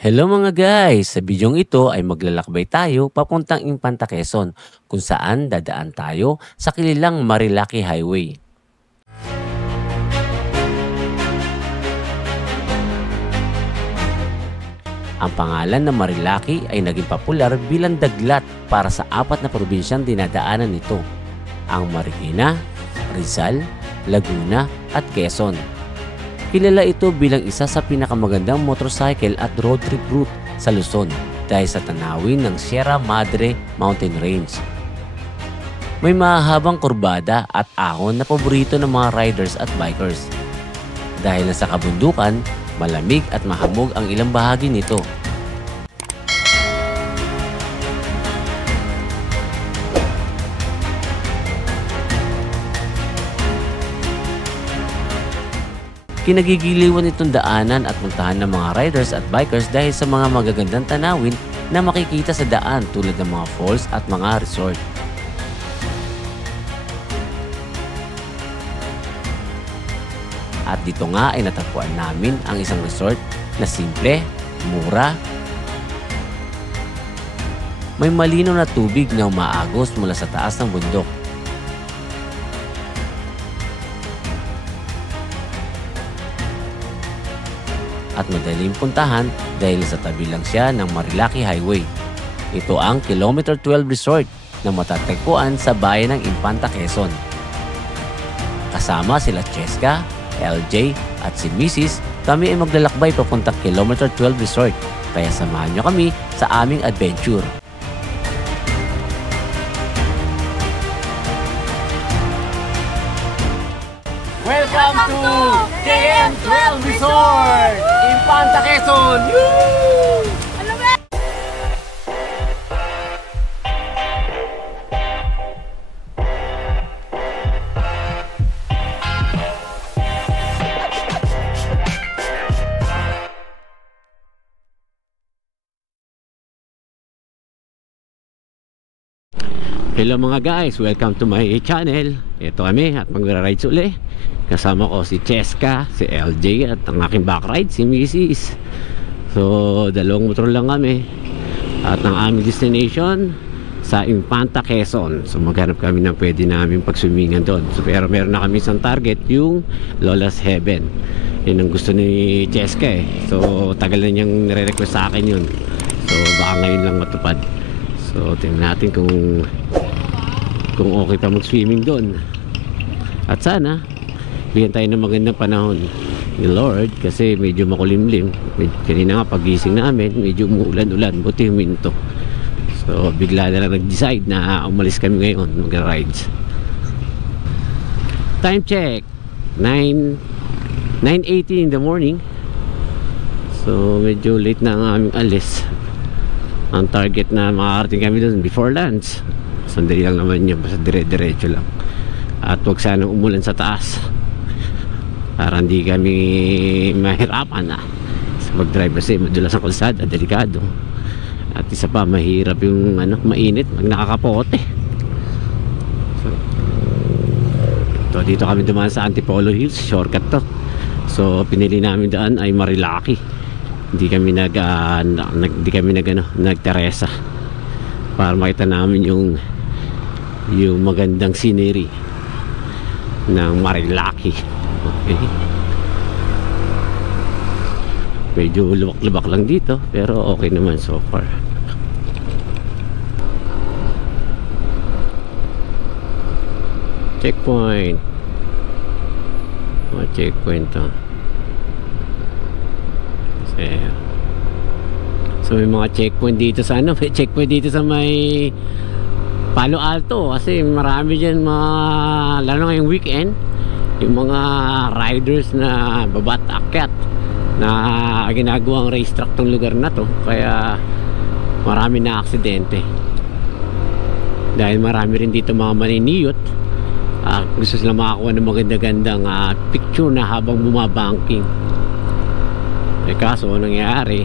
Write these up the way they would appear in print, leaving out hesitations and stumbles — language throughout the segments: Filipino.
Hello mga guys! Sa bidyong ito ay maglalakbay tayo papuntang Infanta Quezon kung saan dadaan tayo sa kilalang Marilaki Highway. Ang pangalan ng Marilaki ay naging popular bilang daglat para sa apat na probinsyang dinadaanan nito, ang Marikina, Rizal, Laguna at Quezon. Kilala ito bilang isa sa pinakamagandang motorcycle at road trip route sa Luzon dahil sa tanawin ng Sierra Madre Mountain Range. May mahahabang kurbada at ahon na paborito ng mga riders at bikers. Dahil na sa kabundukan, malamig at mahamog ang ilang bahagi nito. Kinagigiliwan itong daanan at puntahan ng mga riders at bikers dahil sa mga magagandang tanawin na makikita sa daan tulad ng mga falls at mga resort. At dito nga ay natagpuan namin ang isang resort na simple, mura, may malinaw na tubig na umaagos mula sa taas ng bundok. At madaling puntahan dahil sa tabi lang siya ng Marilaki Highway. Ito ang Kilometer 12 Resort na matatagpuan sa bayan ng Infanta Quezon. Kasama sila Cheska, LJ at si Mrs. Kami ay maglalakbay papuntang Kilometer 12 Resort, kaya samahan nyo kami sa aming adventure. Welcome to KM12 Resort! Infanta Quezon! Hello mga guys, welcome to my channel. Ito kami at magra-rides uli. Kasama ko si Cheska, si LJ at ang aking backride si Mrs. So dalawang motor lang kami. At ang aming destination sa Infanta Quezon. So maghanap kami ng pwede namin pagswimingan doon. So, pero meron na kami isang target, yung Lola's Heaven. Yun ang gusto ni Cheska eh. So tagal na niyang nire-request sa akin yun. So baka ngayon lang matupad. So tingnan natin kung okay pa mag-swimming doon. At sana bigyan tayo ng magandang panahon ni Lord kasi medyo makulimlim. Kanina nga pagising namin medyo umuulan-ulan, buti huminto. So bigla na lang nag-decide na umalis kami ngayon mag-rides. Time check 9:18 in the morning. So medyo late na ang aming alis. Ang target na makakarating kami doon before lunch. Sandali lang naman yun, basta dire-diretso lang. At huwag sana umulan sa taas para hindi kami mahirapan sa mag-drive kasi madulas ang kalsada, delikado. At isa pa, mahirap yung mainit, mag nakakapote. So dito kami dumaan sa Antipolo Hills, shortcut to. So pinili namin daan ay Marilaki. Hindi kami nag-Teresa para makita namin yung magandang scenery ng Marilaki. Okay. Medyo lubak-lubak lang dito pero okay naman so far. Checkpoint. Checkpoint to. So may mga checkpoint dito sa may checkpoint dito sa may Palo Alto kasi marami dyan lalo ngayong weekend yung mga riders na babat akyat na ginagawang racetrack tong lugar na to, kaya marami na aksidente dahil marami rin dito mga maniniyot. Gusto sila makakuha ng maganda-gandang picture na habang bumabanking. Kaso nangyayari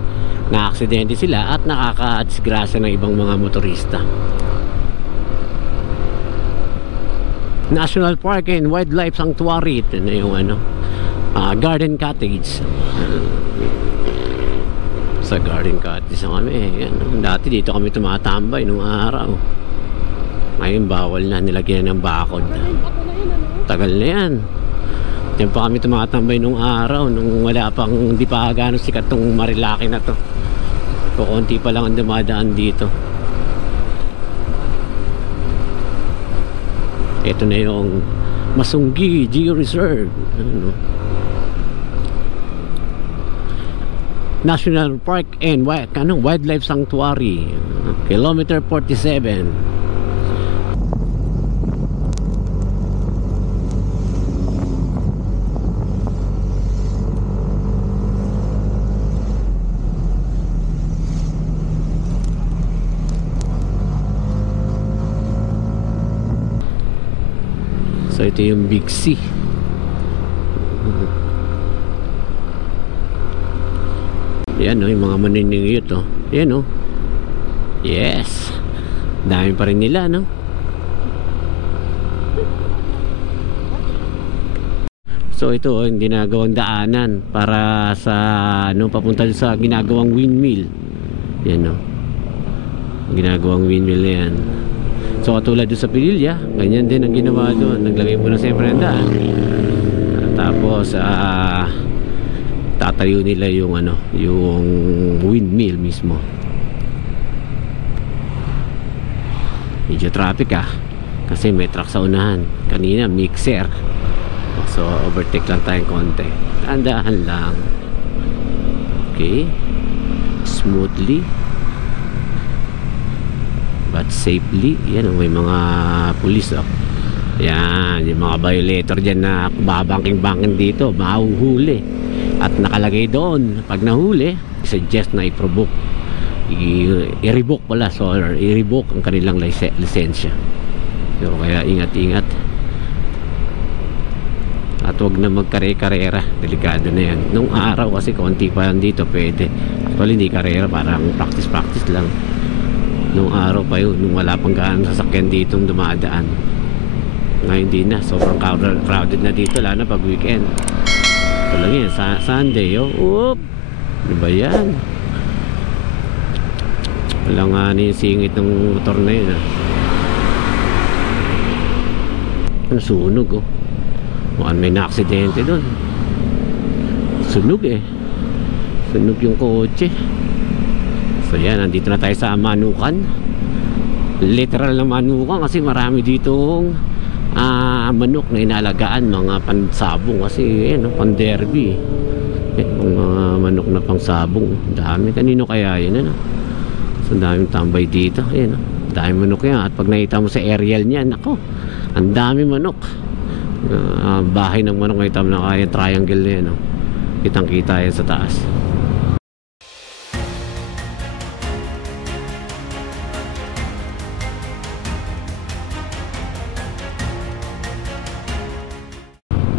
na aksidente sila at nakaka-disgrasya ng ibang mga motorista. National Park and Wildlife Sanctuary. Ito na yung Garden Cottage. Sa Garden Cottage na kami. Yan. Dati dito kami tumatambay nung araw. Ngayon bawal na, nilagyan ng bakod. Tagal na yan. Diyan pa kami tumatambay nung araw, nung wala pang, hindi pa gano'ng sikat tong Marilaki na to. Kukunti pa lang ang dumadaan dito. Ito na yung Masunggi Geo-Reserve. Ano? National Park and Wildlife Sanctuary. Kilometer 47. So ito yung Big C. Yan o, yung mga maniningiyot o. Yan o. Yes. Dami pa rin nila, no? So ito yung ginagawang daanan para sa papunta sa ginagawang windmill. Yan o. Ginagawang windmill na yan. So katulad doon sa Pililya, ganyan din ang ginawa doon. Naglagay mo na siyempre ang daan. Tapos tatayo nila yung yung windmill mismo. Medyo traffic kasi may truck sa unahan. Kanina mixer. So overtake lang tayong konti. Tandaan lang. Okay. Smoothly but safely. Yan, may mga pulis yan, yung mga violator dyan na babangking-bangking dito, mahuhuli at nakalagay doon pag nahuli, suggest na i-provoke, i-revoke pala, i-revoke ang kanilang lisensya. So kaya ingat-ingat at huwag na magkare-karera, delikado na yan. Nung araw kasi konti pa yan dito, pwede. Actually hindi karera, parang practice lang. Nung araw pa yun, nung wala pang gaano sasakyan ditong dumadaan. Ngayon hindi na, sobrang crowded na dito, lalo na pag weekend. Ito lang yan, Sunday, Oop! Ano ba yan? Wala nga na yung singit ng motor na yun, Ano, sunog, Mukhang may na-aksidente doon. Sunog Sunog yung kotse. So yan, nandito na tayo sa Manukan. Literal na Manukan kasi marami ditong manok na inalagaan, mga pansabong kasi pan-derby. Mga manok na pangsabong. Dami, kanino kaya yun, So daming tambay dito. Dami manok yan. At pag nakita mo sa aerial niyan, ako, ang dami manok. Bahay ng manok, nakita mo na kaya triangle na yan, kitang kita yan sa taas.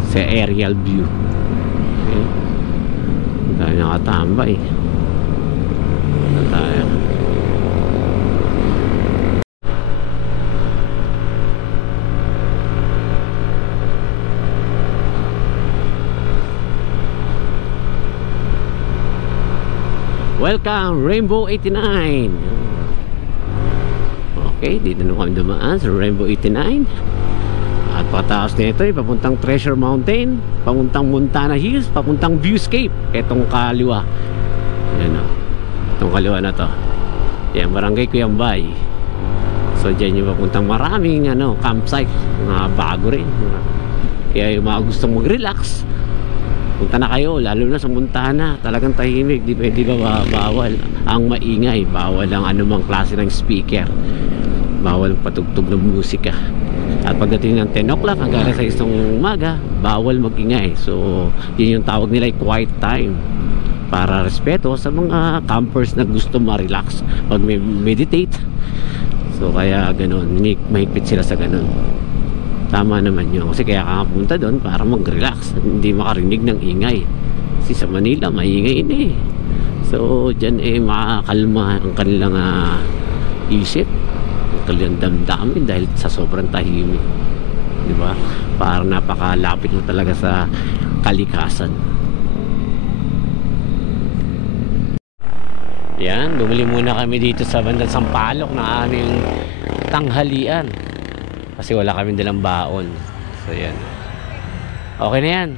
Sa aerial view. Okay. Tayo nakatambay. Tayo. Welcome Rainbow 89. Okay, dito na kami dumaan sa Rainbow 89. At pataas nito papuntang Treasure Mountain, papuntang Montana Hills, papuntang Viewscape. Etong kaliwa. Ayan itong kaliwa na to. Yan, Barangay Cuyambay. So dyan yung papuntang maraming campsite, mga bago rin. Kaya yung mga gustong mag-relax, punta na kayo, lalo na sa Montana. Talagang tahimik, di ba bawal ang maingay, bawal ang anumang klase ng speaker, bawal ang patugtog ng musika. At pagdating ng 10 o'clock hanggang sa 6 umaga, bawal mag-ingay. So yun yung tawag nila quiet time, para respeto sa mga campers na gusto ma-relax pag meditate. So kaya ganun, mahigpit sila sa ganun. Tama naman yun, kasi kaya ka punta doon para mag-relax, hindi makarinig ng ingay. Kasi sa Manila maingay na So dyan makakalma ang kanilang isip, ang kanilang damdamin, dahil sa sobrang tahimik, di ba? Parang napakalapit mo talaga sa kalikasan. Yan, bumili muna kami dito sa bandang Sampaloc na aming tanghalian. Kasi wala kami dalang baon. So yan. Okay na yan.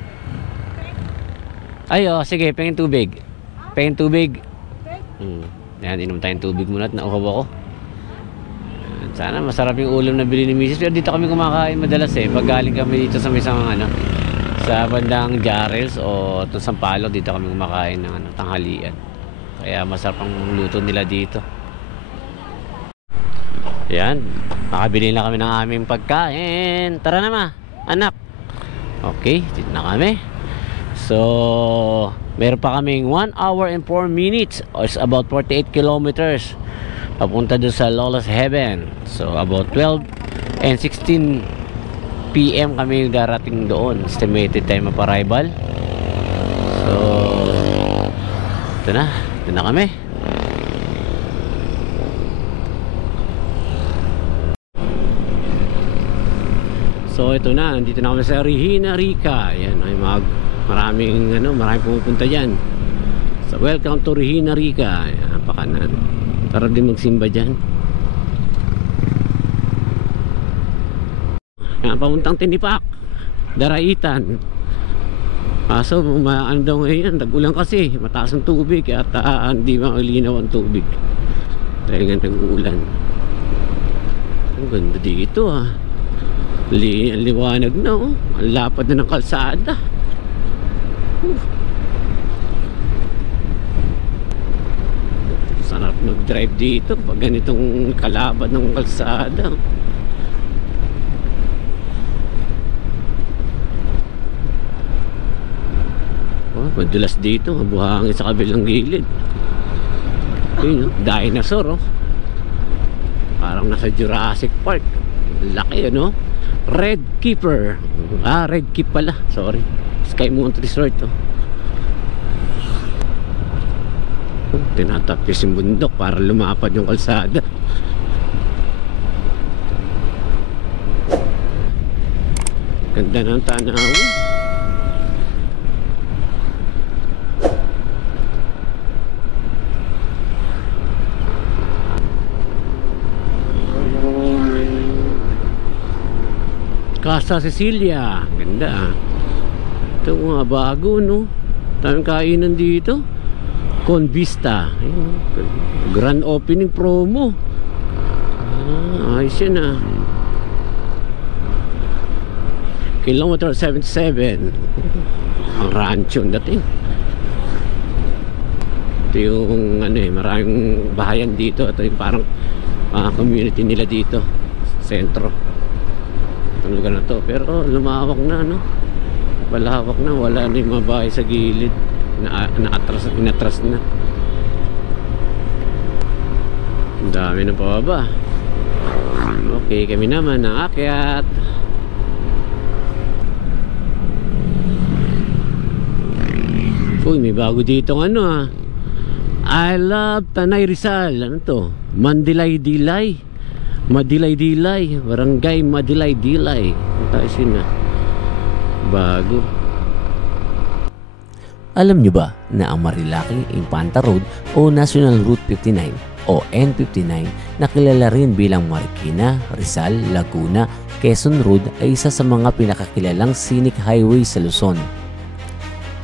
Ay, sige, pengin tubig. Pengin tubig. Yan, inom tayong tubig muna at nauhaw ako. Sana masarap yung ulam na bili ni Mrs. Pero dito kami kumakain madalas pag galing kami dito sa may sa bandang Jarrels o Sampaloc, dito kami kumakain ng tanghalian. Kaya masarap ang luto nila dito. Yan, makabili na kami ng aming pagkain. Tara na ma, anak. Okay, dito na kami. So, meron pa kaming 1 hour and 4 minutes. It's about 48 kilometers papunta doon sa Lola's Heaven. So, about 12 and 16 PM kami darating doon. Estimated time of arrival. So, ito na kami. So ito na, nandito na kami sa Regina Rica. Yan, ay maraming pumupunta diyan. So welcome to Regina Rica. Napakanan. Tara din magsimba diyan. Yan, papuntang Tinipak, Daraitan. Kaso ano daw ngayon, tag-ulan kasi, mataas ang tubig at hindi malinaw ang tubig dahil nga nag-uulan. Ang ganda dito liwanag na ang lapad na ng kalsada. Sarap mag-drive dito pag ganitong kalapad ng kalsada. Madulas dito, mabuhangin sa kabilang gilid. Yun, dinosaur parang nasa Jurassic Park. Laki Red Keeper. Red Keep pala, sorry. Skymount Resort tinatapis yung bundok para lumapad yung kalsada. Ganda ng tanawin. Casa Cecilia, ganda ito mga bago daming kainan dito. Convista, grand opening promo. Ayos yan Kilometer 77 ang rancho dating. Ito yung maraming bahayan dito. Ito yung parang community nila dito sa sentro itong lugar na to. Pero lumawak na malawak na, wala na yung mga bahay sa gilid. Inatras na. Ang dami na pababa. Okay, kami naman naakyat. Uy, may bago dito I love Tanay Rizal. Ano to? Mandilay-Dilay. Madilay-Dilay, Barangay Madilay-Dilay. Tayo sina bago. Alam nyo ba na ang Marilaki Infanta Road o National Route 59 o N59 na kilala rin bilang Marikina, Rizal, Laguna, Quezon Road ay isa sa mga pinakakilalang scenic highway sa Luzon.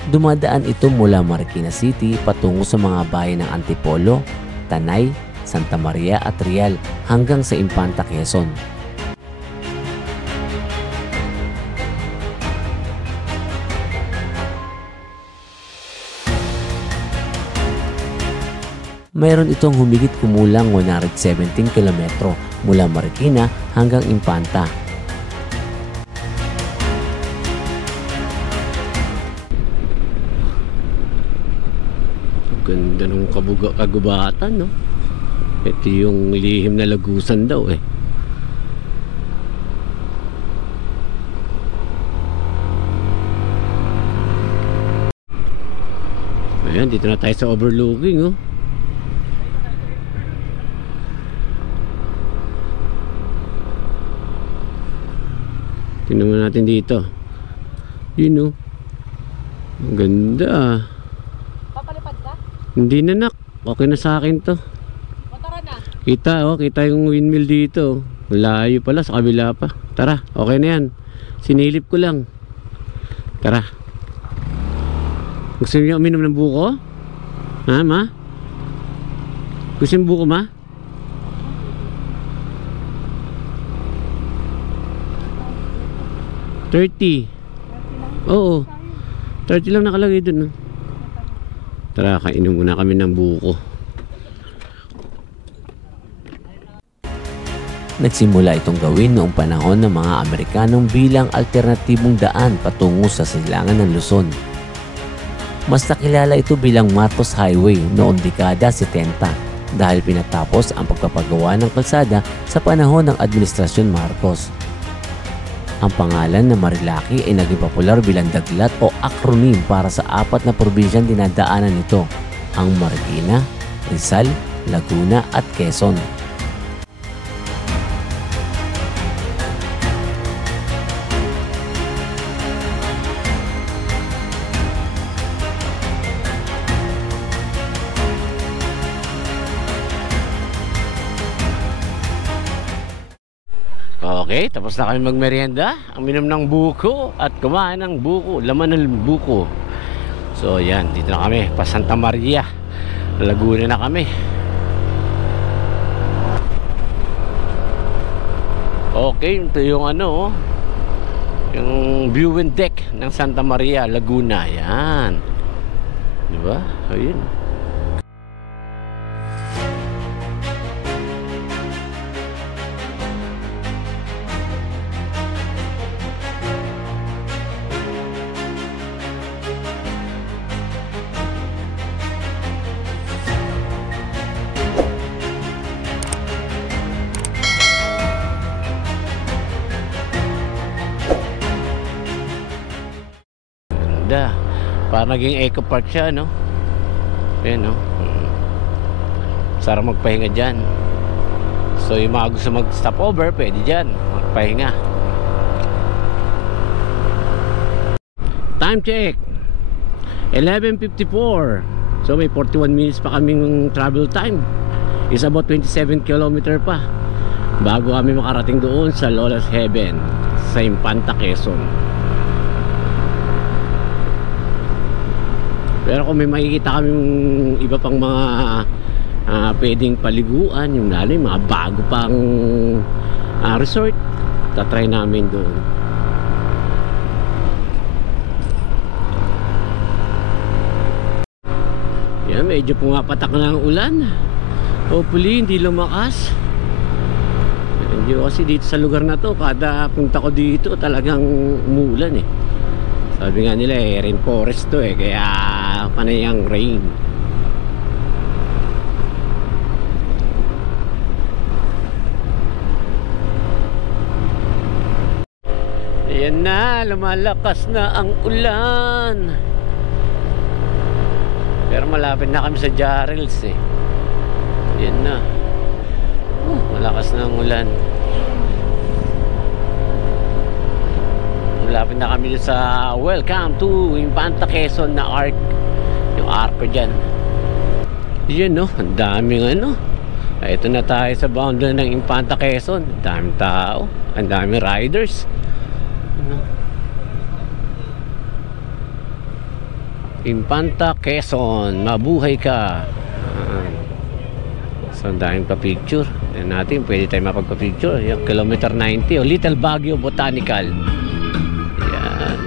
Dumadaan ito mula Marikina City patungo sa mga bayan ng Antipolo, Tanay, Santa Maria at Real hanggang sa Infanta, Quezon. Mayroon itong humigit kumulang 117 kilometro mula Marikina hanggang Infanta. Ganda ng kagubatan Ito yung lihim na lagusan daw Ayan, dito na tayo sa overlooking Tingnan mo natin dito. Yun ang ganda Papalipad ka? Hindi na nak. Okay na sa akin to. Kita, oh, kita yung windmill dito. Layo pala, sa kabila pa. Tara, okay na yan. Sinilip ko lang. Tara. Gusto niyo uminom ng buko? Ha, ma? Gusto niyo buko, ma? $30. Oo. 30 lang nakalagay dun, no? Tara, kainom muna kami ng buko. Nagsimula itong gawin noong panahon ng mga Amerikanong bilang alternatibong daan patungo sa silangan ng Luzon. Mas nakilala ito bilang Marcos Highway noong dekada 70 dahil pinatapos ang pagpapagawa ng kalsada sa panahon ng Administrasyon Marcos. Ang pangalan na Marilaki ay naging popular bilang daglat o acronym para sa 4 na probinsyang dinadaanan nito, ang Marikina, Rizal, Laguna at Quezon. Okay, tapos na kami magmerienda, uminom ng buko at kumain ng buko, laman ng buko. So yan, dito na kami, pa Santa Maria, Laguna na kami. Okay, ito yung ano, yung viewing deck ng Santa Maria, Laguna. Yan, diba? Ayun. Para naging eco park siya, no? Ayan, no? Sarap magpahinga dyan. So yung mga gusto mag stop over, pwede dyan magpahinga. Time check 11:54. So may 41 minutes pa kaming travel time. It's about 27 kilometer pa bago kami makarating doon sa Lola's Heaven sa Infanta, Quezon. Pero kung may makikita kaming iba pang mga pwedeng paliguan, yung lalo yung mga bago pang resort, tatry namin doon. Yan, medyo pumapatak na ang ulan. Hopefully hindi lumakas. Hindi kasi dito sa lugar na to, kada punta ko dito talagang umuulan eh. Sabi nga nila eh, rainforest to eh, kaya panay ang rain. Ayan na, lumalakas na ang ulan. Pero malapit na kami sa Jarrel's eh. Ayan na. Malakas na ang ulan. Malapit na kami sa welcome to Infanta, Quezon na arc. Yung arco dyan. Yun, no? Ang daming ano. Ito na tayo sa boundary ng Infanta, Quezon. Ang daming tao. Ang daming riders. Ano? Infanta, Quezon. Mabuhay ka. So ang daming pa-picture. Tignan natin, pwede tayo mapagpa-picture. Yung kilometer 90 o Little Baguio Botanical. Yan.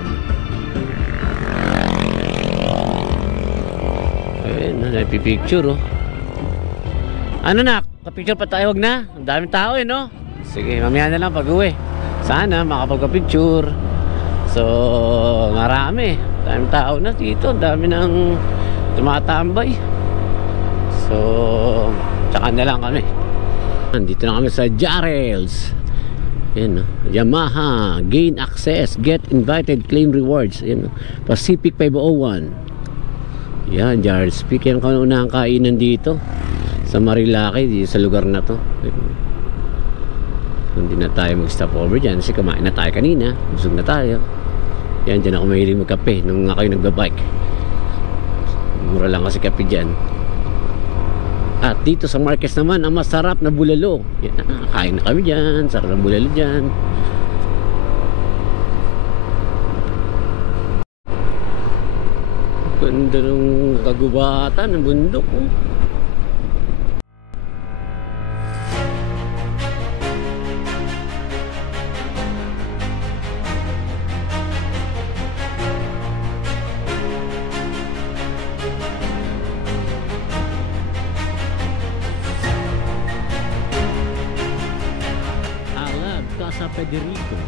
Nagpipicture oh. Ano na? Kapicture pa tayo, wag na. Ang daming tao eh, no? Sige, mamaya na lang pag-uwi. Sana makapagpa-picture. So, marami. Daming tao na dito. Dami nang tumatambay. So, tsaka na lang kami. Dito na kami sa Jarrel's. Yan, no? Yamaha, gain access, get invited, claim rewards. Yan, no? Pacific 501. Yan, Jarrel's. Yan ang unang kainan dito sa Marilaki, dito sa lugar na to. Hindi na tayo mag-stop over dyan kasi kumain na tayo kanina. Busog na tayo. Yan, dyan ako mahilig magkape nung ako'y nagbabike. Mura lang kasi kape dyan. At dito sa Marquez naman, ang masarap na bulalo. Yan, kain na kami dyan. Sarap na bulalo dyan. Ganda ng kagubatan ng bundok, oh. Casa Federico.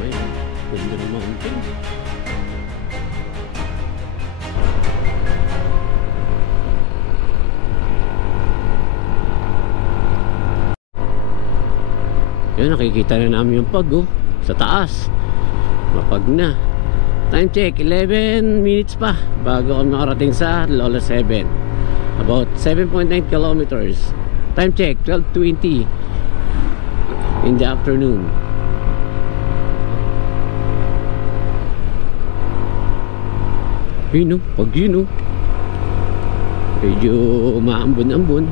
Uy, ganda ng mountain. Yun, nakikita na namin yung pag, oh, sa taas. Mapag na. Time check, 11 minutes pa bago kami makarating sa Lola 7. About 7.9 kilometers. Time check, 12:20 in the afternoon. Yun, pag yun, medyo maambon-ambon.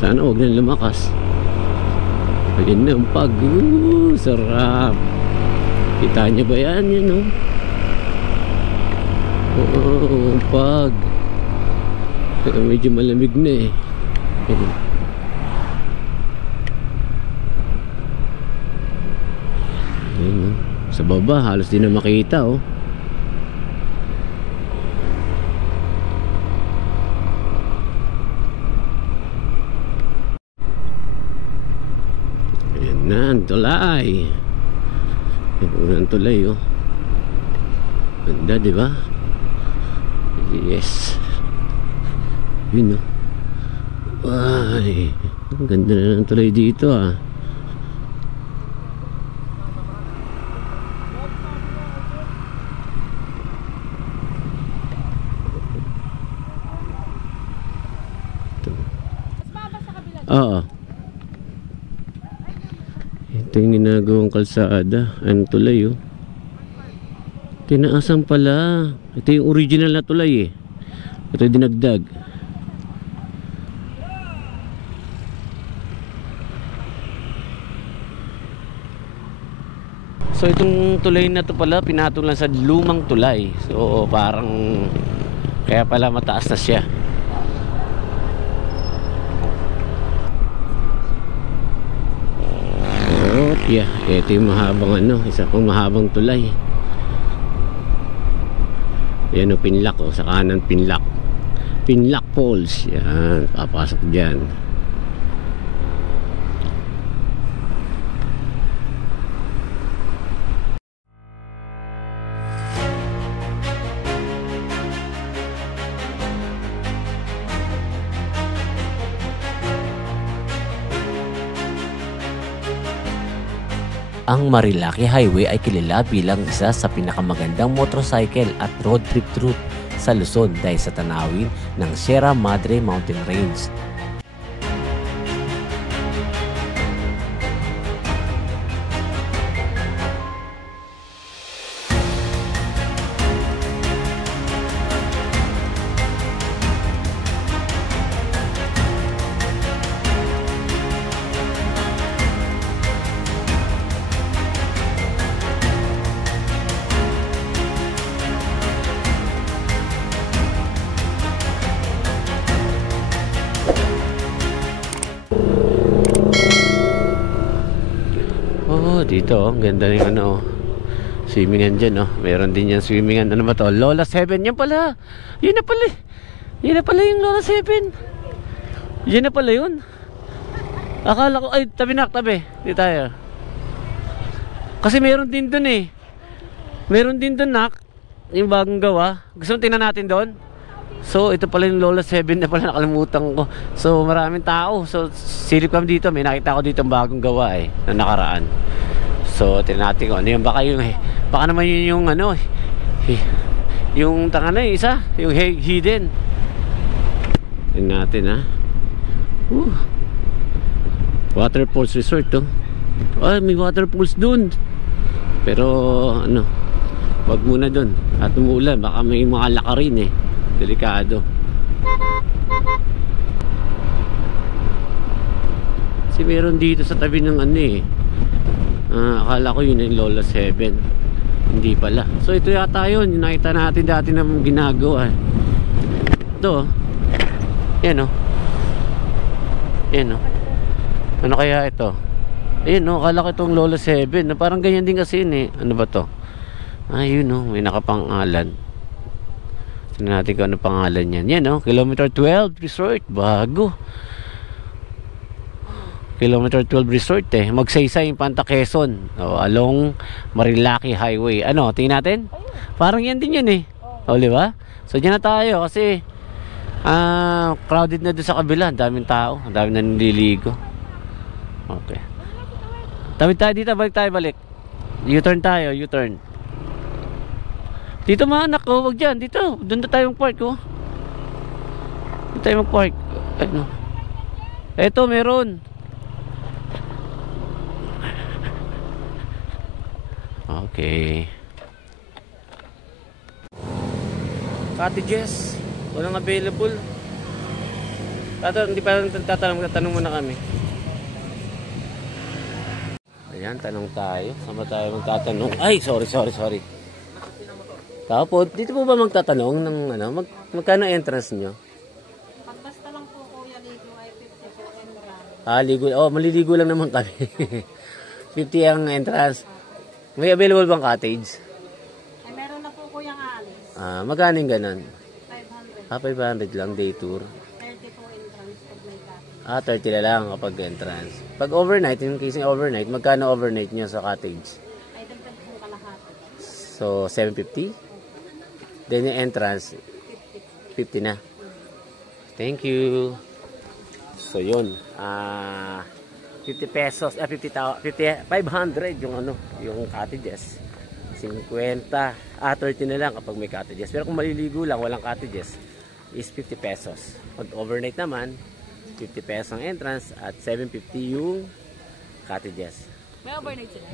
Sana huwag na lumakas. Ayun na ang pag. Sarap. Kita niyo ba yan? Yan, oh. Oo, pag. Medyo malamig na, eh. Ayun, sa baba halos di na makita, oh. Ayan na ang tulay. Ang tulay, oh. Ganda, di ba? Yes. Yun, oh. Ay, ang ganda na ng tulay dito, ah. Oo. Ito yung ginagawang kalsada. Ang tulay, oh. Tinaasan pala. Ito yung original na tulay, eh. Ito yung dinagdag. So itong tulay na to pala pinatulan sa lumang tulay. So parang kaya pala mataas na siya. Yeah, ito yung mahabang isa pang mahabang tulay. Yan o, Pinlac, o, sa kanan Pinlac. Pinlac Falls. Yan, papasok dyan. Ang Marilaki Highway ay kilala bilang isa sa pinakamagandang motorcycle at road trip route sa Luzon dahil sa tanawin ng Sierra Madre Mountain Range. Dito, ganda yung swimmingan dyan, oh. Meron din yan swimmingan. Ano ba to? Lola 7. Yan pala. Yun na pala. Yun na pala yung Lola 7. Yan na pala yun. Akala ko, ay, tabi. Di tayo. Kasi meron din dun, eh. Meron din dun, nak. Yung bagong gawa. Gusto mo tingnan natin doon? So, ito pala yung Lola 7 na pala, nakalimutan ko. So, maraming tao. So, silip kami dito. May nakita ko dito ang bagong gawa, eh, na nakaraan. So, tingnan natin kung ano yun. Baka naman yun yung yung tanga na yung isa, yung hidden. Tingnan natin, ha. Waterfalls Resort, oh. Ay, may waterfalls dun. Pero, wag muna dun. At umuulan, baka may mga laka rin, eh. Delikado. Kasi meron dito sa tabi ng ano eh. Akala ko yun yung Lola 7. Hindi pala. So ito yata yun. Yung nakita natin dati na ginagawa. Ito. Yan o. Yan o. Ano kaya ito? Ayun o. Akala ko itong Lola 7. Parang ganyan din kasi yun eh. Ano ba to? Ayun o. May nakapangalan. Tignan natin kung ano pangalan yan. Yan o. Kilometer 12 Resort. Bago. Kilometer 12 Resort eh. Magsaysay Infanta Quezon. Along Marilaki Highway. Ano? Tingnan natin? Parang yan din yun eh. O, diba? So dyan na tayo kasi crowded na doon sa kabila. Ang daming tao. Ang daming nanliligo. Okay. Tawid tayo dito. Balik tayo. U-turn tayo. U-turn. Dito mga anak ko. Huwag dyan. Dito. Doon na tayo mag-park oh. Doon tayo mag-park. Ano? Eto meron. Okay. Cottages. Walang available. Hindi pa tatanong muna kami. Ayan, tanong tayo. Sama tayo magtatanong. Ay, sorry. Tapos, dito po ba magtatanong ng ano? Magkano entrance nyo? Basta lang po kuya, ligo ay 50 po entrance. Ligo. Oh, maliligo lang naman kami. 50 ang entrance. May available bang cottage? Ay, meron na po kuyang alis. Magkano yung ganun? 500. 500 lang day tour. 30 po entrance pag may cottage. 30 na lang kapag entrance. Pag overnight, in case ng overnight, magkano overnight nyo sa cottage? Ay, dagdag po kalahati. So, 750? Then yung entrance, 50 na. Thank you. So, yun. 50 pesos, 500 yung ano, yung cottages. 50, 30 na lang kapag may cottages. Pero kung maliligo lang, walang cottages, is 50 pesos. Pag overnight naman, 50 pesos ang entrance at 750 yung cottages. May overnight sila?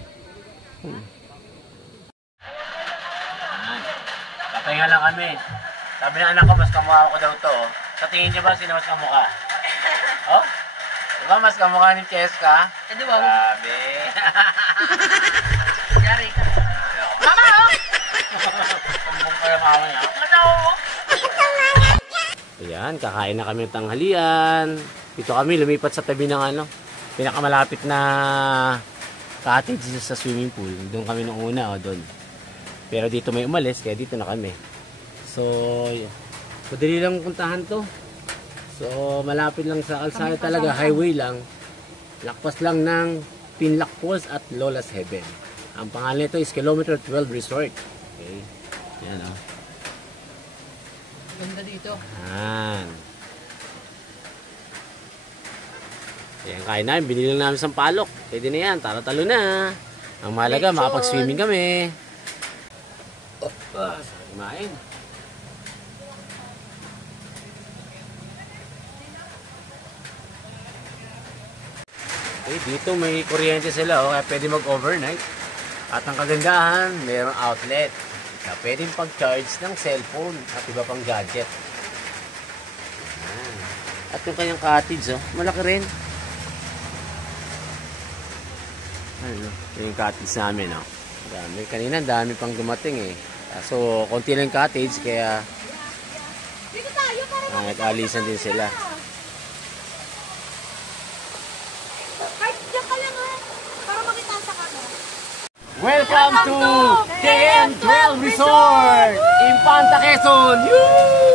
Papahinga lang kami. Sabi ng anak ko, mas kamukha ko daw to. Sa tingin niyo ba, sino mas kamukha? Oh? Diba mas kamukha ni Cheska? Di ba? Grabe. Yari ka. Mama, oh! Kumbong pa yung mama niya. Ayan, kakain na kami ng tanghalian. Dito kami lumipat sa tabi ng ano, pinakamalapit na cottage sa swimming pool. Doon kami nung una, doon. Pero dito may umalis, kaya dito na kami. So, madali lang puntahan to. So, malapit lang sa kalsada talaga, highway lang. Lakpas lang ng Pinlac Falls at Lola's Heaven. Ang pangalan nito is Kilometer 12 Resort. Okay. Yan o. Ganda dito. Yan. Ayan, kain namin. Binili lang namin sampalok. Pwede na yan. Talo-talo na. Ang mahalaga, makapag-swimming kami. Kumain. Okay, dito may kuryente sila. Kaya pwede mag-overnight. At ang kagandahan, mayroong outlet. Na pwedeng pag-charge ng cellphone at iba pang gadget. Ayan. At yung kanyang cottage, malaki rin. Ano, yung cottage namin, dami. Kanina, dami pang dumating eh. So, konti lang yung cottage, kaya Dito tayo para nag-alisan din sila. kahit diyan ka lang para makita sa camera. Welcome to KM12 Resort! Infanta Quezon! Woo!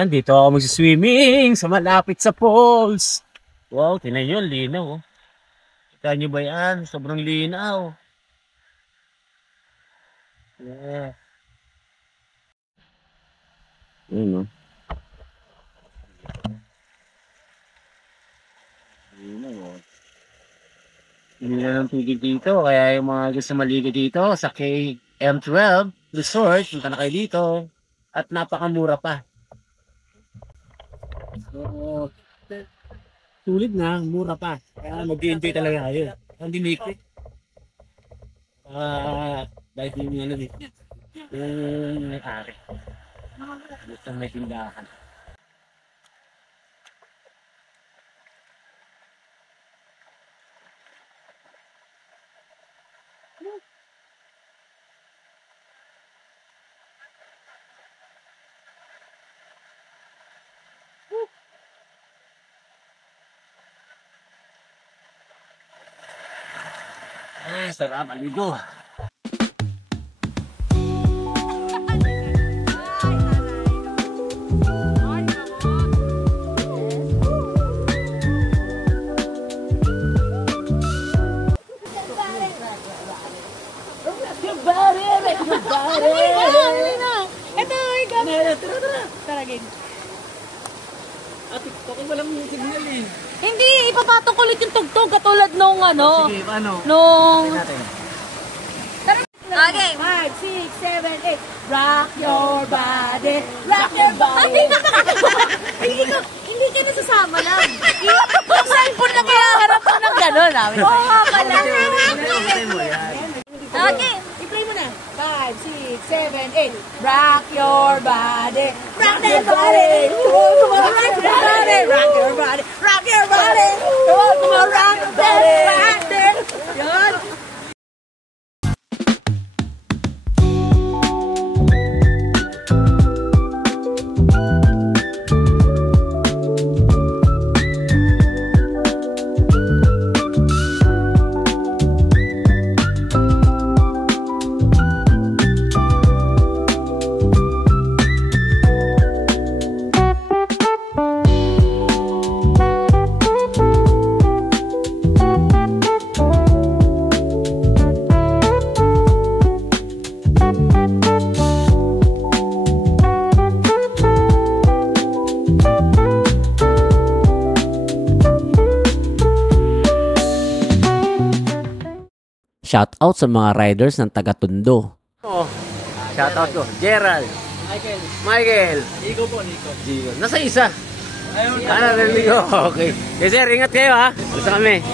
Yan, dito ako magsiswimming sa malapit sa falls. Wow, tingnan nyo, linaw. Oh. Kita nyo ba yan? Sobrang linaw. Yeah. Yun, no? Linaw, oh. Hindi na ng tubig dito, kaya yung mga gusto maligo dito sa KM12 Resort, punta na kayo dito. At napakamura pa. So, sulit na, mura pa. Kaya mag-enjoy talaga kayo. Hindi miklik. Dahil yung ano dito, yung may-ari. Gusto may tindahan. Ay, sarap, aligo. Ito, ikaw. Tara, game. Ate, bakit walang signal eh? Hindi, ipapatong ko ulit yung tugtog katulad nung ano. Sige, paano? Nung... Natin. Okay, 5, 6, 7, 8. Rock your body, rock your body. Hindi ka nasasama lang. Yung cellphone na kaya harap ko ng gano'n. Oo, pala. Okay, i-play mo na. 5, 6, 7, 8. Rock your body, rock your body. Come on, rock your body, rock your body, rock your body. Come on, rock your body, rock your body. Shout out sa mga riders ng taga-Tondo. Oh, shout out ko. Gerald. Michael. Nico po, Nico. Nasa isa. Narinig ko. Okay. Sir, ingat kayo ha. Basta kami.